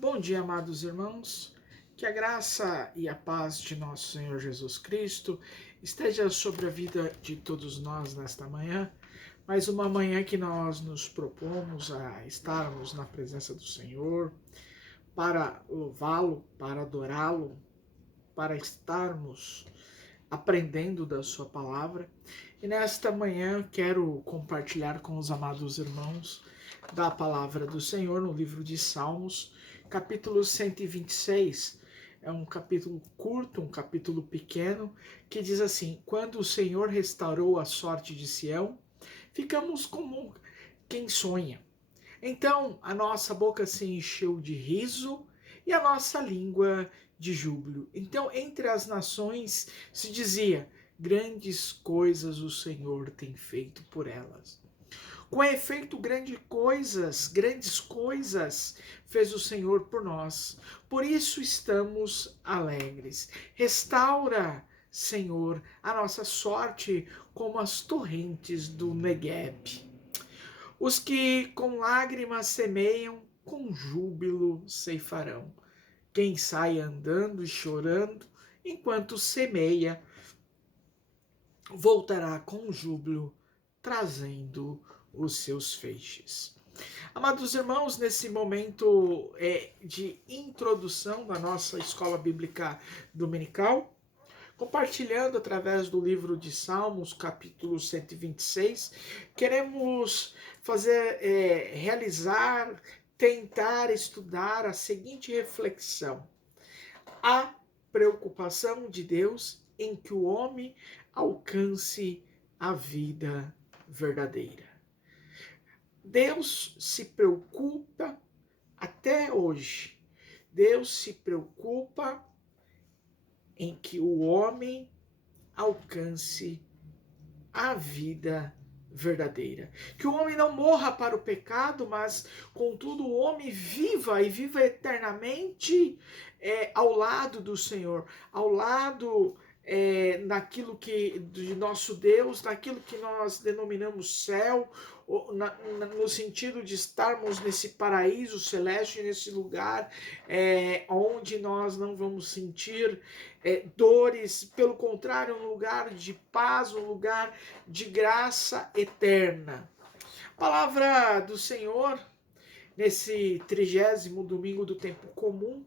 Bom dia, amados irmãos. Que a graça e a paz de nosso Senhor Jesus Cristo esteja sobre a vida de todos nós nesta manhã. Mais uma manhã que nós nos propomos a estarmos na presença do Senhor, para louvá-lo, para adorá-lo, para estarmos aprendendo da sua palavra. E nesta manhã quero compartilhar com os amados irmãos da palavra do Senhor no livro de Salmos, capítulo 126. É um capítulo curto, um capítulo pequeno, que diz assim: quando o Senhor restaurou a sorte de Sião, ficamos como quem sonha. Então a nossa boca se encheu de riso e a nossa língua de júbilo. Então, entre as nações se dizia: grandes coisas o Senhor tem feito por elas. Com efeito, grandes coisas fez o Senhor por nós. Por isso estamos alegres. Restaura, Senhor, a nossa sorte como as torrentes do Negueb. Os que com lágrimas semeiam, com júbilo ceifarão. Quem sai andando e chorando, enquanto semeia, voltará com júbilo, trazendo os seus feixes. Amados irmãos, nesse momento de introdução da nossa escola bíblica dominical, compartilhando através do livro de Salmos, capítulo 126, queremos realizar, tentar estudar a seguinte reflexão: a preocupação de Deus em que o homem alcance a vida verdadeira. Deus se preocupa até hoje. Deus se preocupa em que o homem alcance a vida verdadeira. Que o homem não morra para o pecado, mas, contudo, o homem viva e viva eternamente ao lado do Senhor, ao lado naquilo que de nosso Deus, naquilo que nós denominamos céu, no sentido de estarmos nesse paraíso celeste, nesse lugar onde nós não vamos sentir dores, pelo contrário, um lugar de paz, um lugar de graça eterna. A palavra do Senhor, nesse 30º domingo do tempo comum,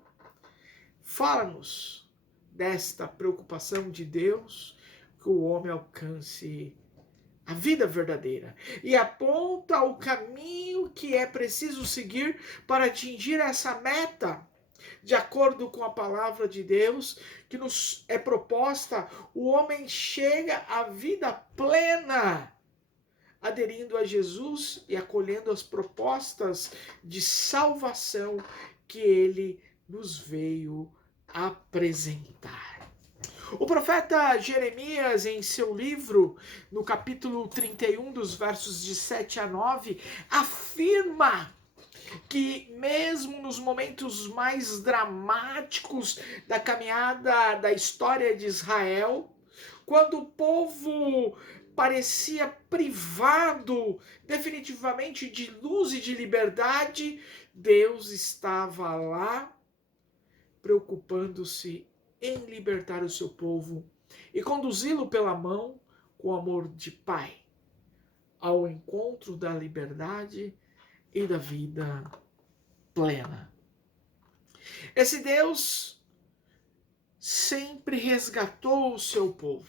fala-nos desta preocupação de Deus que o homem alcance a vida verdadeira e aponta o caminho que é preciso seguir para atingir essa meta. De acordo com a palavra de Deus que nos é proposta, o homem chega à vida plena, aderindo a Jesus e acolhendo as propostas de salvação que ele nos veio apresentar. O profeta Jeremias, em seu livro, no capítulo 31, dos versos de 7 a 9, afirma que mesmo nos momentos mais dramáticos da caminhada da história de Israel, quando o povo parecia privado definitivamente de luz e de liberdade, Deus estava lá preocupando-se em libertar o seu povo e conduzi-lo pela mão com amor de pai ao encontro da liberdade e da vida plena. Esse Deus sempre resgatou o seu povo.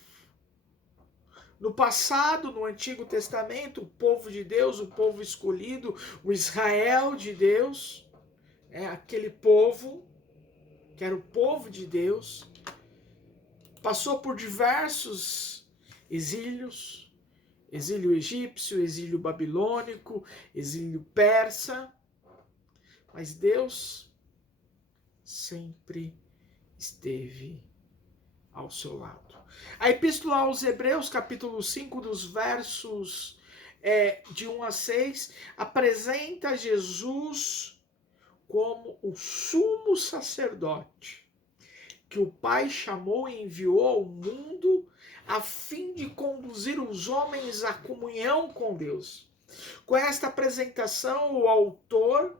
No passado, no Antigo Testamento, o povo de Deus, o povo escolhido, o Israel de Deus, aquele povo que era o povo de Deus, passou por diversos exílios, exílio egípcio, exílio babilônico, exílio persa, mas Deus sempre esteve ao seu lado. A Epístola aos Hebreus, capítulo 5, dos versos de 1 a 6, apresenta Jesus como o sumo sacerdote que o Pai chamou e enviou ao mundo a fim de conduzir os homens à comunhão com Deus. Com esta apresentação, o autor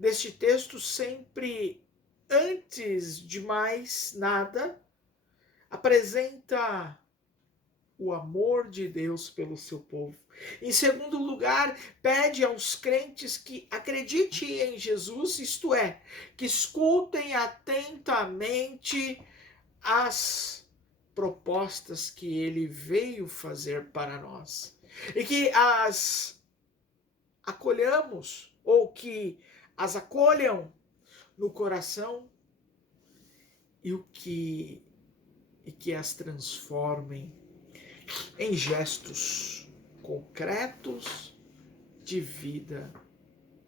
deste texto sempre, antes de mais nada, apresenta o amor de Deus pelo seu povo. Em segundo lugar, pede aos crentes que acreditem em Jesus, isto é, que escutem atentamente as propostas que ele veio fazer para nós e que as acolhamos ou que as acolham no coração e que as transformem em gestos concretos de vida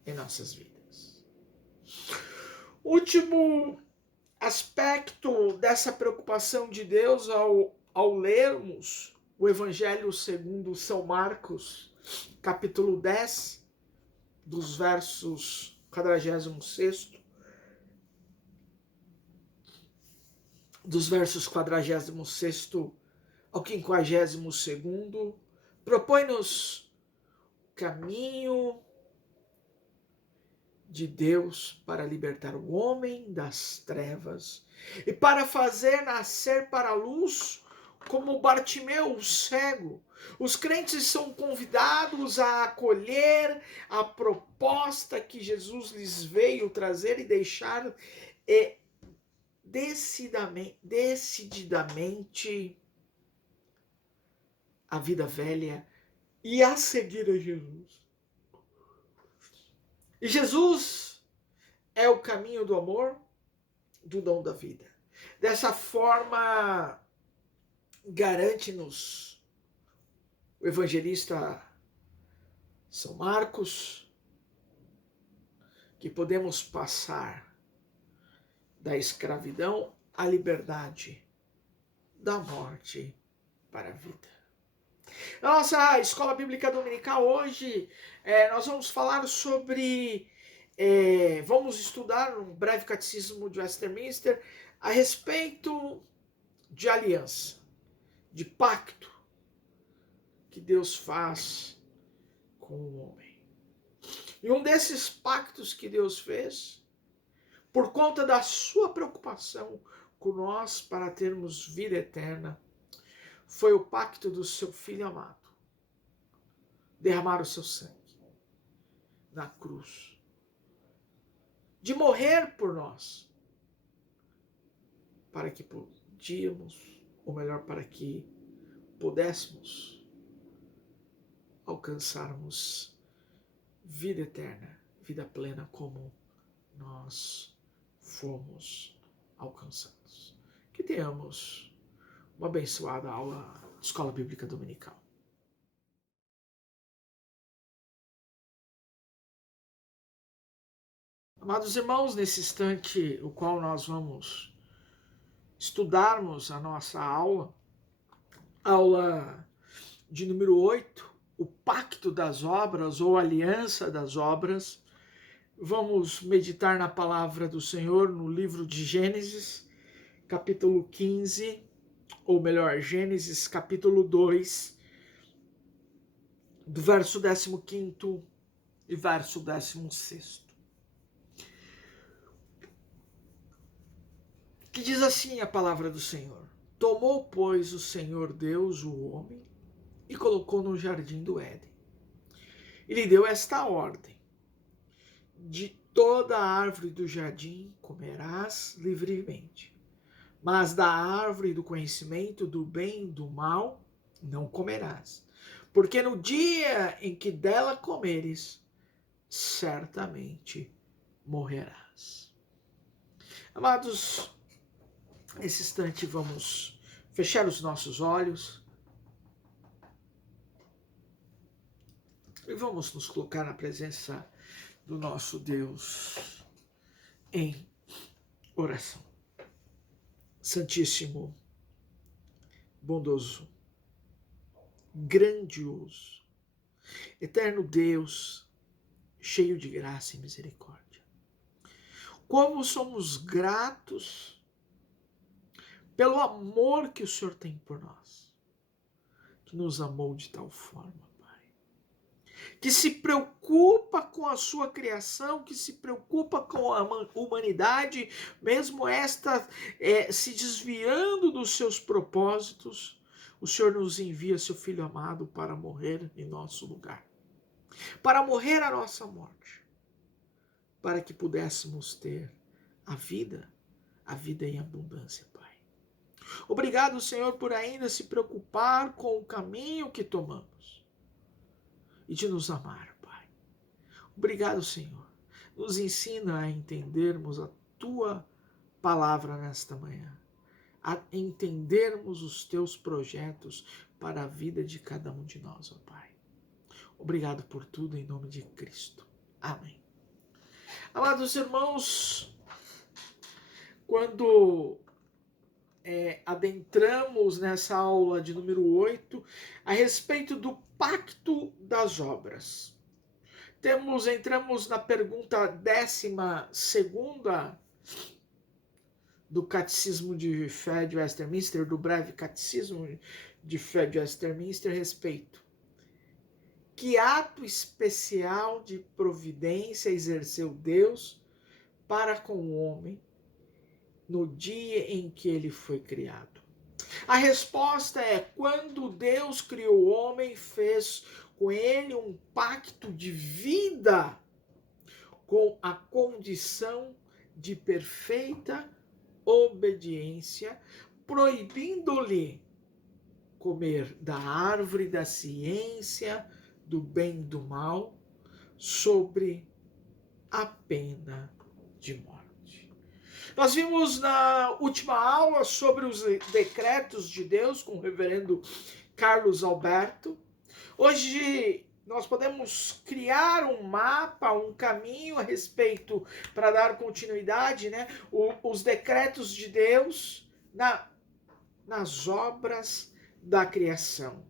em nossas vidas. Último aspecto dessa preocupação de Deus ao lermos o Evangelho segundo São Marcos, capítulo 10, dos versos 46, dos versos 46 ao 52, propõe-nos o caminho de Deus para libertar o homem das trevas e para fazer nascer para a luz como Bartimeu, o cego. Os crentes são convidados a acolher a proposta que Jesus lhes veio trazer e deixar decididamente a vida velha e a seguir a Jesus. E Jesus é o caminho do amor, do dom da vida. Dessa forma, garante-nos o evangelista São Marcos que podemos passar da escravidão à liberdade, da morte para a vida. Na nossa escola bíblica dominical hoje, nós vamos falar sobre, vamos estudar um breve catecismo de Westminster a respeito de aliança, de pacto que Deus faz com o homem. E um desses pactos que Deus fez, por conta da sua preocupação com nós para termos vida eterna, foi o pacto do seu Filho amado. Derramar o seu sangue na cruz. De morrer por nós. Para que podíamos, ou melhor, para que pudéssemos alcançarmos vida eterna, vida plena, como nós fomos alcançados. Que tenhamos uma abençoada aula de Escola Bíblica Dominical. Amados irmãos, nesse instante, o qual nós vamos estudarmos a nossa aula de número 8, o Pacto das Obras ou Aliança das Obras, vamos meditar na palavra do Senhor no livro de Gênesis, capítulo 15, ou melhor, Gênesis capítulo 2, do verso 15º e verso 16º. Que diz assim a palavra do Senhor: Tomou, pois, o Senhor Deus o homem e colocou no jardim do Éden. E lhe deu esta ordem: de toda a árvore do jardim comerás livremente, mas da árvore do conhecimento do bem e do mal não comerás, porque no dia em que dela comeres, certamente morrerás. Amados, nesse instante vamos fechar os nossos olhos e vamos nos colocar na presença do nosso Deus em oração. Santíssimo, bondoso, grandioso, eterno Deus, cheio de graça e misericórdia. Como somos gratos pelo amor que o Senhor tem por nós, que nos amou de tal forma, Pai. que se preocupa com a sua criação, que se preocupa com a humanidade, mesmo esta se desviando dos seus propósitos, o Senhor nos envia seu Filho amado para morrer em nosso lugar, para morrer a nossa morte, para que pudéssemos ter a vida em abundância, Pai. Obrigado, Senhor, por ainda se preocupar com o caminho que tomamos e de nos amar, Pai. Obrigado, Senhor. Nos ensina a entendermos a Tua palavra nesta manhã, a entendermos os Teus projetos para a vida de cada um de nós, ó Pai. Obrigado por tudo, em nome de Cristo. Amém. Amados irmãos, quando adentramos nessa aula de número 8, a respeito do pacto das obras. Entramos na pergunta 12ª do Catecismo de Fé de Westminster, do breve Catecismo de Fé de Westminster, a respeito. Que ato especial de providência exerceu Deus para com o homem no dia em que ele foi criado? A resposta é: quando Deus criou o homem, fez com ele um pacto de vida, com a condição de perfeita obediência, proibindo-lhe comer da árvore da ciência do bem e do mal, sobre a pena de morte. Nós vimos na última aula sobre os decretos de Deus com o reverendo Carlos Alberto. Hoje nós podemos criar um mapa, um caminho a respeito, para dar continuidade, né? Os decretos de Deus nas obras da criação.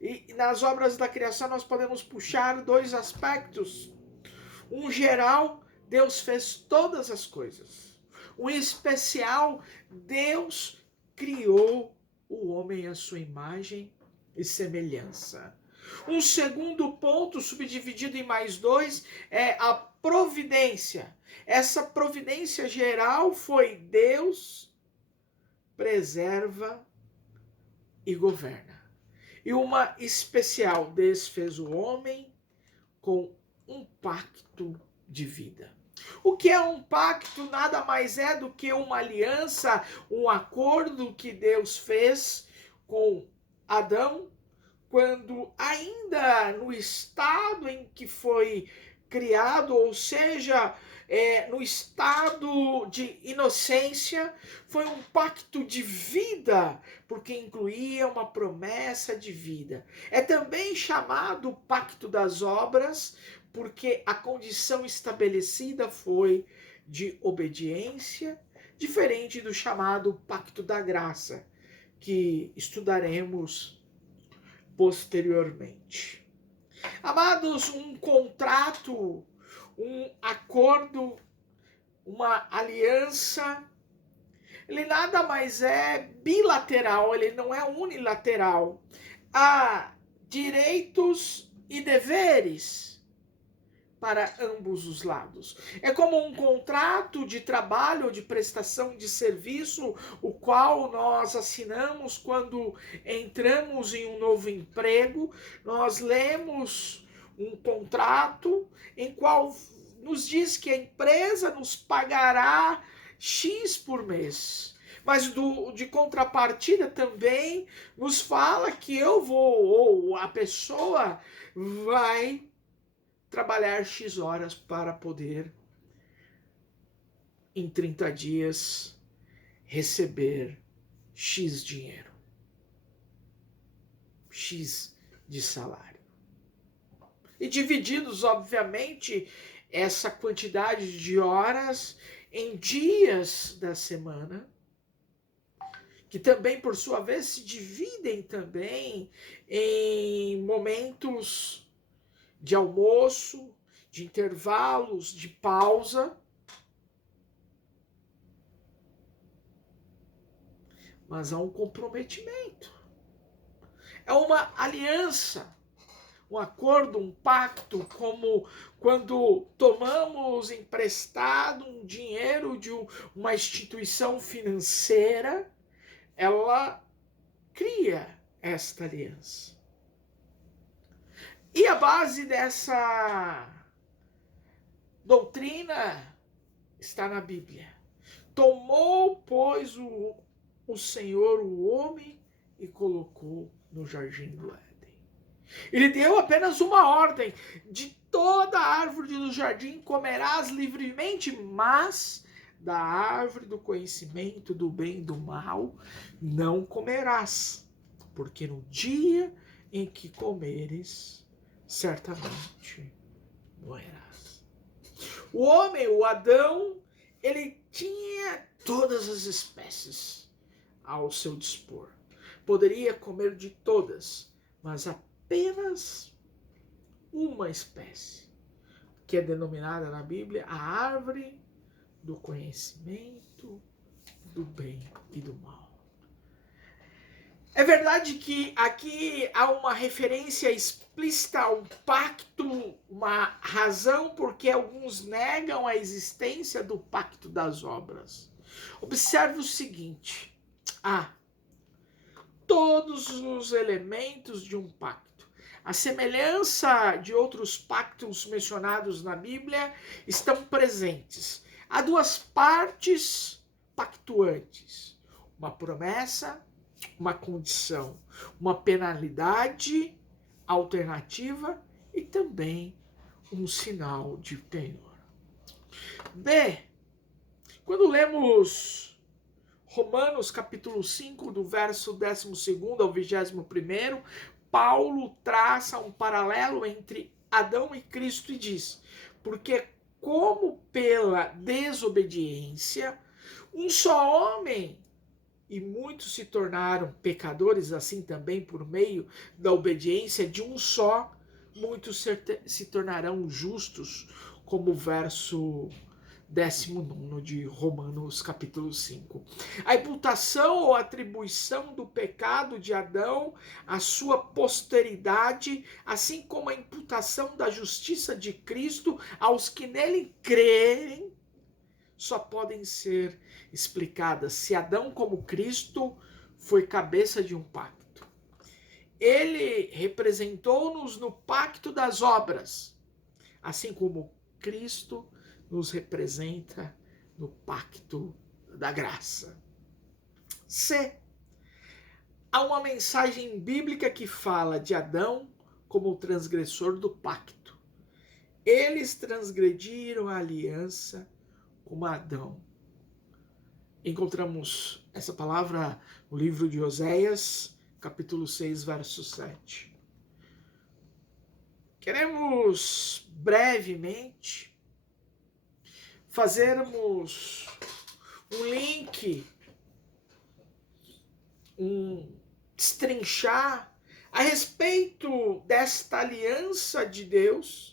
E nas obras da criação nós podemos puxar dois aspectos. Um geral, Deus fez todas as coisas. Um especial, Deus criou o homem à sua imagem e semelhança. Um segundo ponto, subdividido em mais dois, é a providência. Essa providência geral foi: Deus preserva e governa. E uma especial: Deus fez o homem com um pacto de vida. O que é um pacto? Nada mais é do que uma aliança, um acordo que Deus fez com Adão, quando ainda no estado em que foi criado, ou seja, no estado de inocência. Foi um pacto de vida, porque incluía uma promessa de vida. É também chamado pacto das obras, porque a condição estabelecida foi de obediência, diferente do chamado pacto da graça, que estudaremos posteriormente. Amados, um contrato, um acordo, uma aliança, ele nada mais é bilateral, ele não é unilateral. Há direitos e deveres para ambos os lados. É como um contrato de trabalho ou de prestação de serviço, o qual nós assinamos quando entramos em um novo emprego. Nós lemos um contrato em qual nos diz que a empresa nos pagará X por mês. Mas de contrapartida também nos fala que eu vou, ou a pessoa vai trabalhar X horas para poder, em 30 dias, receber X dinheiro, X de salário. E divididos, obviamente, essa quantidade de horas em dias da semana, que também, por sua vez, se dividem também em momentos de almoço, de intervalos, de pausa. Mas há um comprometimento. É uma aliança, um acordo, um pacto, como quando tomamos emprestado um dinheiro de uma instituição financeira, ela cria esta aliança. E a base dessa doutrina está na Bíblia. Tomou, pois, o Senhor o homem e colocou no jardim do Éden. Ele deu apenas uma ordem: de toda árvore do jardim comerás livremente, mas da árvore do conhecimento do bem e do mal não comerás, porque no dia em que comeres, certamente morrerás. O homem, o Adão, ele tinha todas as espécies ao seu dispor. Poderia comer de todas, mas apenas uma espécie, que é denominada na Bíblia a árvore do conhecimento do bem e do mal. É verdade que aqui há uma referência explícita a um pacto, uma razão porque alguns negam a existência do pacto das obras. Observe o seguinte: todos os elementos de um pacto, a semelhança de outros pactos mencionados na Bíblia, estão presentes. Há duas partes pactuantes: uma promessa, uma condição, uma penalidade alternativa e também um sinal de penhor. B. Quando lemos Romanos capítulo 5, do verso 12º ao 21º, Paulo traça um paralelo entre Adão e Cristo e diz: porque como pela desobediência um só homem, e muitos se tornaram pecadores, assim também por meio da obediência de um só, muitos se tornarão justos, como o verso 19 de Romanos capítulo 5. A imputação ou atribuição do pecado de Adão à sua posteridade, assim como a imputação da justiça de Cristo aos que nele crerem, só podem ser explicadas se Adão, como Cristo, foi cabeça de um pacto. Ele representou-nos no pacto das obras, assim como Cristo nos representa no pacto da graça. C. Há uma mensagem bíblica que fala de Adão como o transgressor do pacto. Eles transgrediram a aliança como Adão. Encontramos essa palavra no livro de Oséias, capítulo 6, verso 7. Queremos brevemente fazermos um link, destrinchar a respeito desta aliança de Deus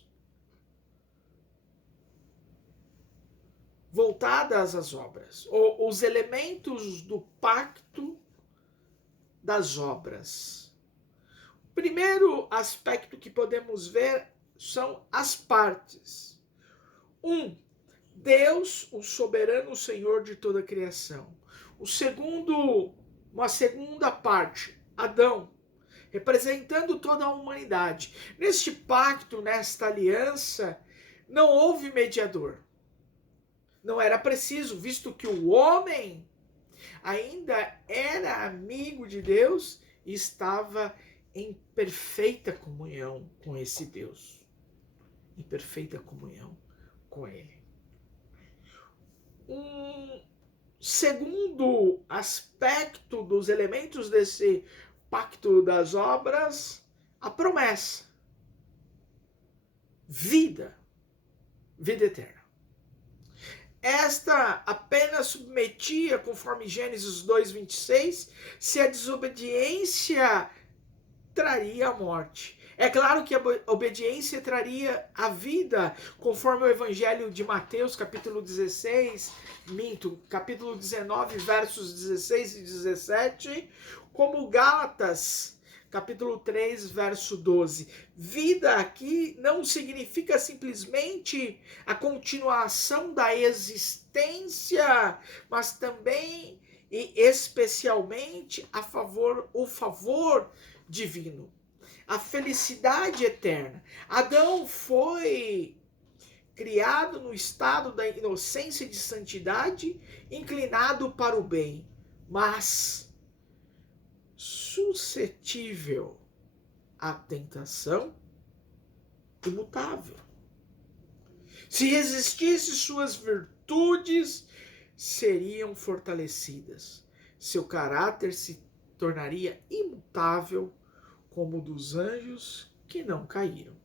voltadas às obras, ou os elementos do pacto das obras. O primeiro aspecto que podemos ver são as partes. Deus, o soberano Senhor de toda a criação. Uma segunda parte, Adão, representando toda a humanidade. Neste pacto, nesta aliança, não houve mediador. Não era preciso, visto que o homem ainda era amigo de Deus e estava em perfeita comunhão com esse Deus. Em perfeita comunhão com ele. Um segundo aspecto dos elementos desse pacto das obras, a promessa. Vida eterna. Esta apenas submetia, conforme Gênesis 2:26, se a desobediência traria a morte. É claro que a obediência traria a vida, conforme o Evangelho de Mateus, capítulo 19, versos 16 e 17, como Gálatas, capítulo 3, verso 12. Vida aqui não significa simplesmente a continuação da existência, mas também e especialmente o favor divino, a felicidade eterna. Adão foi criado no estado da inocência e de santidade, inclinado para o bem, mas suscetível à tentação, imutável. Se existissem suas virtudes, seriam fortalecidas. Seu caráter se tornaria imutável, como o dos anjos que não caíram.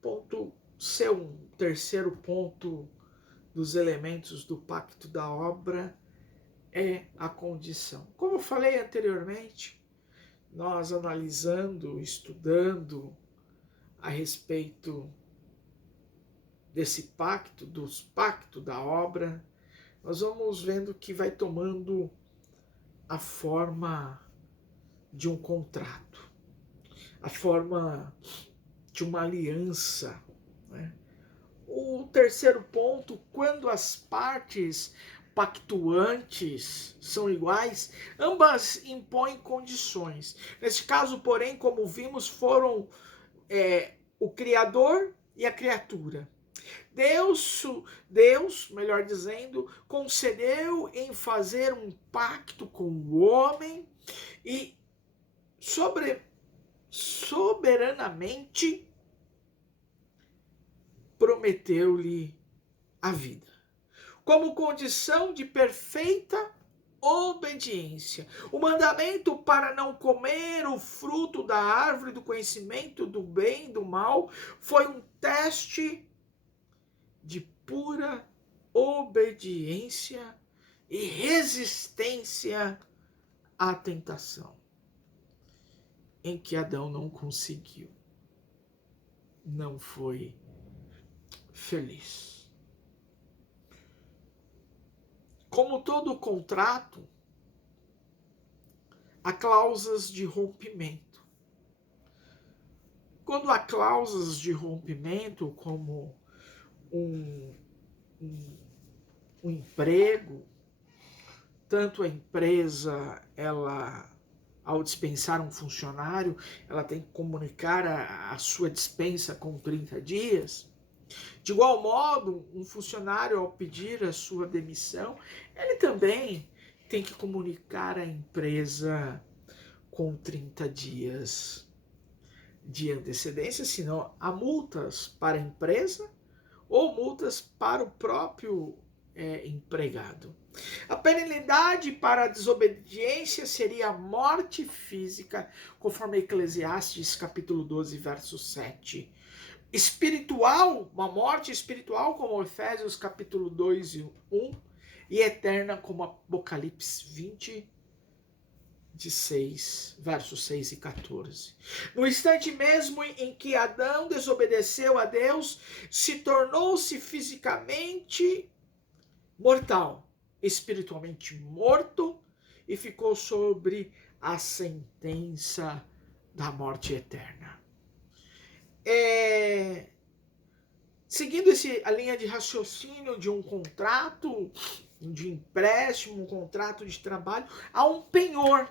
Ponto C, um terceiro ponto dos elementos do pacto da obra é a condição. Como eu falei anteriormente, nós analisando, estudando a respeito desse pacto, dos pactos da obra, nós vamos vendo que vai tomando a forma de um contrato, a forma de uma aliança, né? O terceiro ponto, quando as partes pactuantes são iguais, ambas impõem condições. Neste caso, porém, como vimos, foram o Criador e a criatura. Deus, melhor dizendo, concedeu em fazer um pacto com o homem e soberanamente prometeu-lhe a vida, como condição de perfeita obediência. O mandamento para não comer o fruto da árvore do conhecimento do bem e do mal foi um teste de pura obediência e resistência à tentação, em que Adão não conseguiu, não foi feliz. Como todo contrato, há cláusulas de rompimento. Quando há cláusulas de rompimento, como um emprego, tanto a empresa, ao dispensar um funcionário, ela tem que comunicar a sua dispensa com 30 dias. De igual modo, um funcionário, ao pedir a sua demissão, ele também tem que comunicar à empresa com 30 dias de antecedência, senão há multas para a empresa ou multas para o próprio empregado. A penalidade para a desobediência seria a morte física, conforme Eclesiastes capítulo 12, verso 7. Espiritual, uma morte espiritual, como Efésios capítulo 2 e 1, e eterna, como Apocalipse 20, versos 6 e 14. No instante mesmo em que Adão desobedeceu a Deus, se tornou-se fisicamente mortal, espiritualmente morto, e ficou sobre a sentença da morte eterna. Seguindo a linha de raciocínio de um contrato de empréstimo, um contrato de trabalho, há um penhor.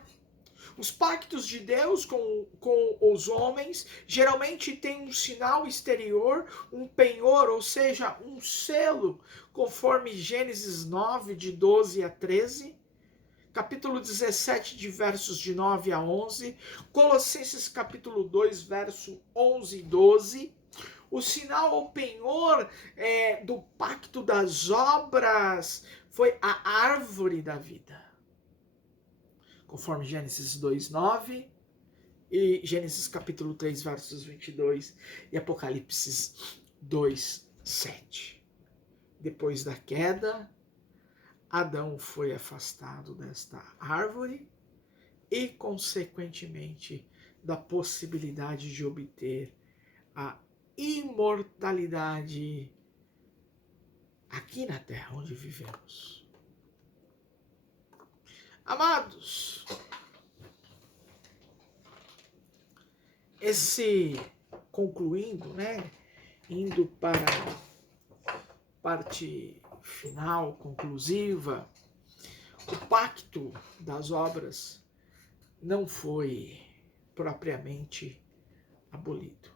Os pactos de Deus com os homens geralmente têm um sinal exterior, um penhor, ou seja, um selo, conforme Gênesis 9, de 12 a 13, capítulo 17, de versos de 9 a 11, Colossenses capítulo 2, verso 11 e 12, o sinal ou penhor do pacto das obras foi a árvore da vida, conforme Gênesis 2:9 e Gênesis capítulo 3, versos 22 e Apocalipse 2:7. Depois da queda, Adão foi afastado desta árvore e, consequentemente, da possibilidade de obter a imortalidade aqui na Terra onde vivemos. Amados, concluindo, né? Indo para a parte final, conclusiva, o pacto das obras não foi propriamente abolido.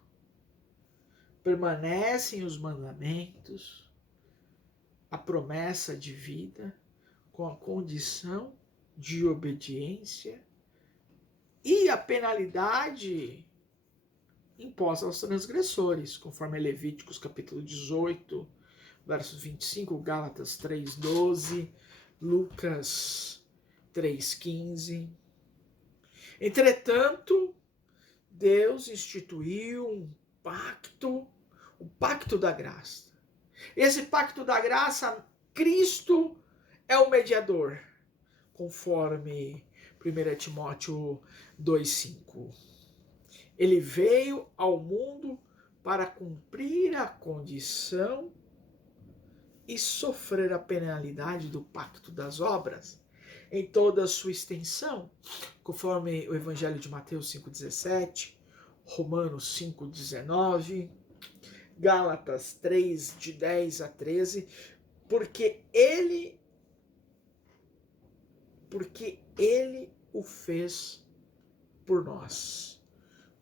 Permanecem os mandamentos, a promessa de vida, com a condição de obediência e a penalidade imposta aos transgressores, conforme Levíticos capítulo 18, versos 25, Gálatas 3:12, Lucas 3:15. Entretanto, Deus instituiu um pacto, o pacto da graça. Esse pacto da graça, Cristo é o mediador, conforme 1 Timóteo 2:5. Ele veio ao mundo para cumprir a condição e sofrer a penalidade do pacto das obras em toda a sua extensão, conforme o Evangelho de Mateus 5:17, Romanos 5:19, Gálatas 3, de 10 a 13, porque ele o fez por nós.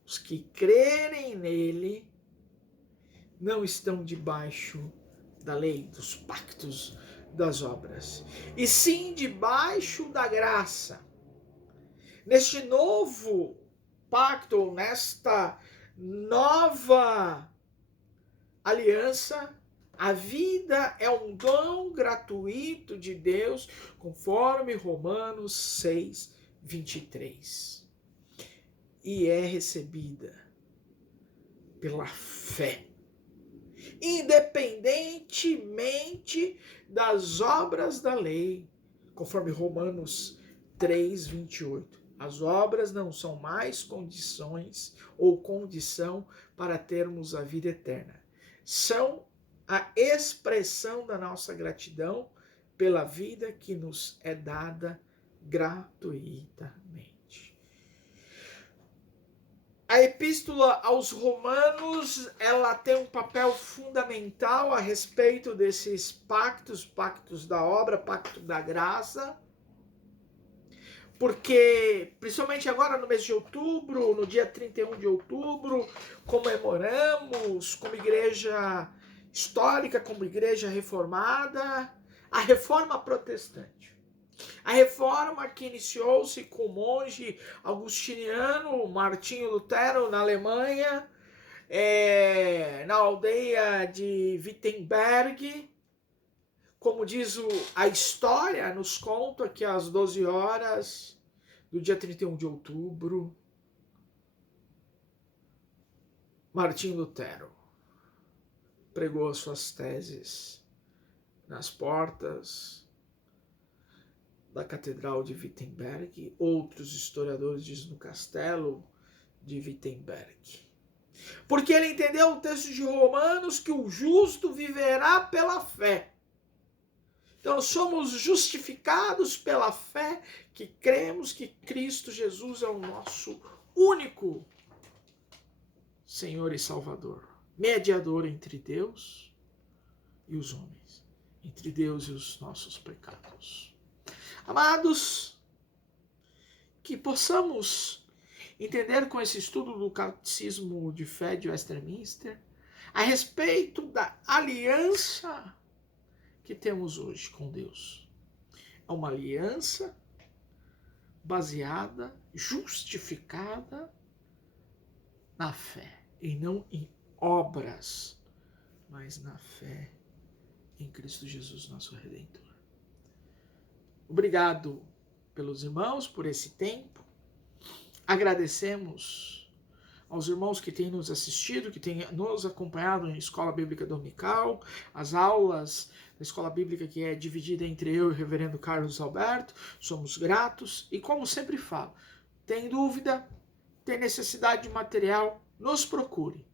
Os que crerem nele não estão debaixo da lei, dos pactos das obras, e sim debaixo da graça. Neste novo pacto, ou nesta nova aliança, a vida é um dom gratuito de Deus, conforme Romanos 6:23. E é recebida pela fé, independentemente das obras da lei, conforme Romanos 3:28. As obras não são mais condições ou condição para termos a vida eterna. São a expressão da nossa gratidão pela vida que nos é dada gratuitamente. A epístola aos Romanos, ela tem um papel fundamental a respeito desses pactos da obra, pacto da graça, porque, principalmente agora no mês de outubro, no dia 31 de outubro, comemoramos como igreja histórica, como igreja reformada, a reforma protestante. A reforma que iniciou-se com o monge agustiniano Martinho Lutero na Alemanha, na aldeia de Wittenberg. Como diz a história, nos conta que às 12 horas do dia 31 de outubro, Martinho Lutero pregou as suas teses nas portas da Catedral de Wittenberg. Outros historiadores dizem no castelo de Wittenberg. Porque ele entendeu o texto de Romanos que o justo viverá pela fé. Então, somos justificados pela fé que cremos que Cristo Jesus é o nosso único Senhor e Salvador, mediador entre Deus e os homens, entre Deus e os nossos pecados. Amados, que possamos entender com esse estudo do Catecismo de Fé de Westminster a respeito da aliança que temos hoje com Deus. É uma aliança baseada, justificada na fé, e não em obras, mas na fé em Cristo Jesus, nosso Redentor. Obrigado pelos irmãos por esse tempo. Agradecemos aos irmãos que têm nos assistido, que têm nos acompanhado em Escola Bíblica Dominical, as aulas da Escola Bíblica que é dividida entre eu e o reverendo Carlos Alberto. Somos gratos e, como sempre falo, tem dúvida, tem necessidade de material, nos procure.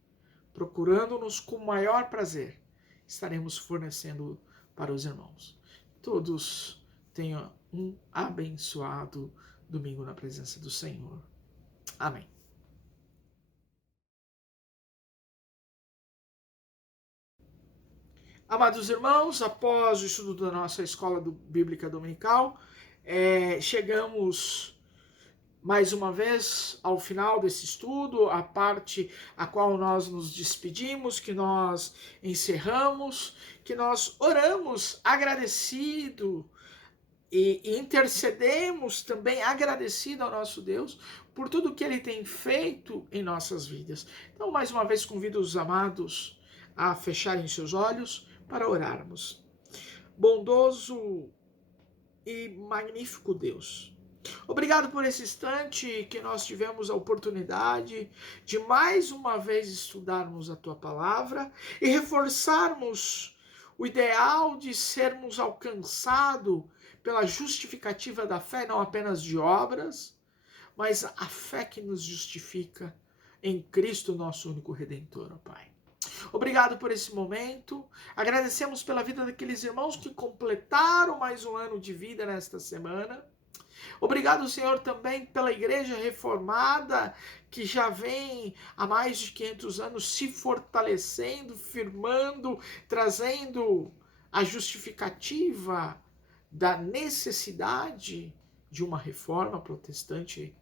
Procurando-nos com maior prazer, estaremos fornecendo para os irmãos. Todos tenham um abençoado domingo na presença do Senhor. Amém. Amados irmãos, após o estudo da nossa escola bíblica dominical, chegamos mais uma vez ao final desse estudo, a parte a qual nós nos despedimos, que nós encerramos, que nós oramos agradecido e intercedemos também agradecido ao nosso Deus por tudo que Ele tem feito em nossas vidas. Então, mais uma vez, convido os amados a fecharem seus olhos para orarmos. Bondoso e magnífico Deus, obrigado por esse instante que nós tivemos a oportunidade de mais uma vez estudarmos a Tua Palavra e reforçarmos o ideal de sermos alcançados pela justificativa da fé, não apenas de obras, mas a fé que nos justifica em Cristo, nosso único Redentor, ó Pai. Obrigado por esse momento. Agradecemos pela vida daqueles irmãos que completaram mais um ano de vida nesta semana. Obrigado, Senhor, também pela Igreja Reformada, que já vem há mais de 500 anos se fortalecendo, firmando, trazendo a justificativa da necessidade de uma reforma protestante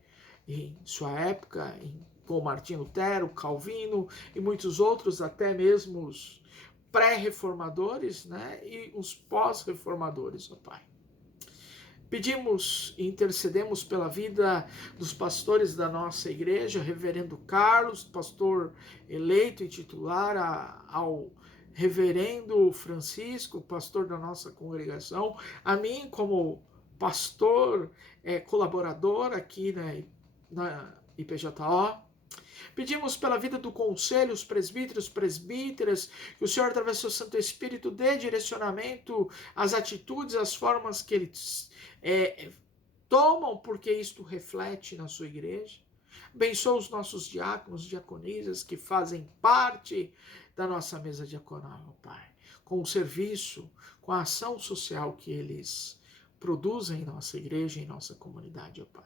em sua época, com Martinho Lutero, Calvino e muitos outros, até mesmo os pré-reformadores, né, e os pós-reformadores, ó Pai. Pedimos e intercedemos pela vida dos pastores da nossa igreja, reverendo Carlos, pastor eleito e titular, ao reverendo Francisco, pastor da nossa congregação, a mim como pastor colaborador aqui na IPJO. Pedimos pela vida do conselho, os presbíteros, presbíteras, que o Senhor, através do seu Santo Espírito, dê direcionamento às atitudes, às formas que eles tomam, porque isto reflete na sua igreja. Abençoa os nossos diáconos, diaconisas, que fazem parte da nossa mesa diaconal, Pai, com o serviço, com a ação social que eles produzem em nossa igreja, em nossa comunidade, ó Pai.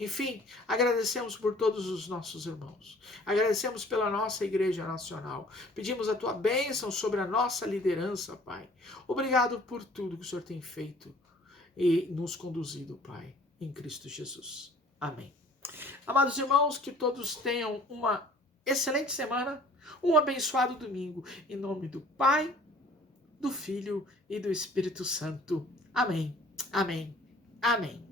Enfim, agradecemos por todos os nossos irmãos. Agradecemos pela nossa Igreja Nacional. Pedimos a Tua bênção sobre a nossa liderança, Pai. Obrigado por tudo que o Senhor tem feito e nos conduzido, Pai, em Cristo Jesus. Amém. Amados irmãos, que todos tenham uma excelente semana, um abençoado domingo. Em nome do Pai, do Filho e do Espírito Santo. Amém. Amém. Amém.